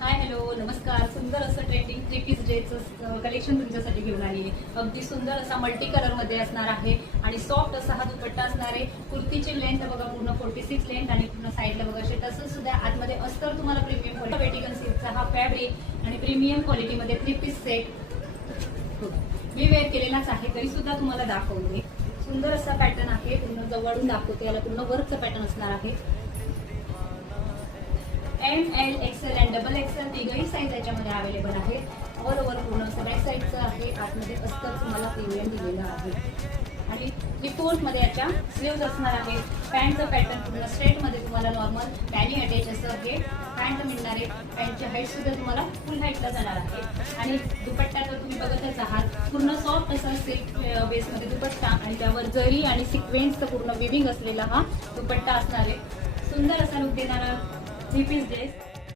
Hi hello नमस्कार. सुंदर असं ट्रेंडिंग 3 पीस ड्रेसचं कलेक्शन तुमच्यासाठी घेऊन आली आहे. अगदी सुंदर असा मल्टी कलर मध्ये असणार आहे आणि सॉफ्ट असा हा दुपट्टा असणार आहे. कुर्तीची लेंथ बघा पूर्ण 46 लेंथ आणि पूर्ण साईडला बघा असे टसल्स सुद्धा आतमध्ये अस्तर तुम्हाला प्रीमियम क्वालिटी वेटिकन सिल्कचा हा फॅब्रिक आणि प्रीमियम क्वालिटीमध्ये 3 पीस सेट मी वेअर केलेलाच आहे तरी सुद्धा तुम्हाला दाखवते. सुंदर असा पॅटर्न आहे. पूर्ण जवळून दाखवते. याला पूर्ण वर्कचा पॅटर्न असणार आहे. ML XL आणि XXL तिघही साईज याच्यामध्ये अवेलेबल आहेत. ऑल ओव्हर पूर्ण सगळ्या साईजचं आहे. आतमध्ये अस्तर तुम्हाला प्रीमियम दिलेलं आहे आणि 3/4 मध्ये याच्या स्लीव्ज असणार आहे. पॅन्टचं पॅटर्न पूर्ण स्ट्रेट मध्ये तुम्हाला नॉर्मल पॅनी अटॅच असं हे पॅन्ट मिळणार आहे. पॅन्टची हाईट सुद्धा तुम्हाला फुल हाईटला जाणार आहे आणि दुपट्टा तर तुम्ही बघतच आहात. पूर्ण सॉफ्ट असा सिल्क बेसमध्ये दुपट्टा आणि त्यावर जरी आणि सिक्वेन्सचं पूर्ण विविंग असलेला हा दुपट्टा असणार आहे. सुंदर असा लुक देणारा 3 पीस ड्रेस.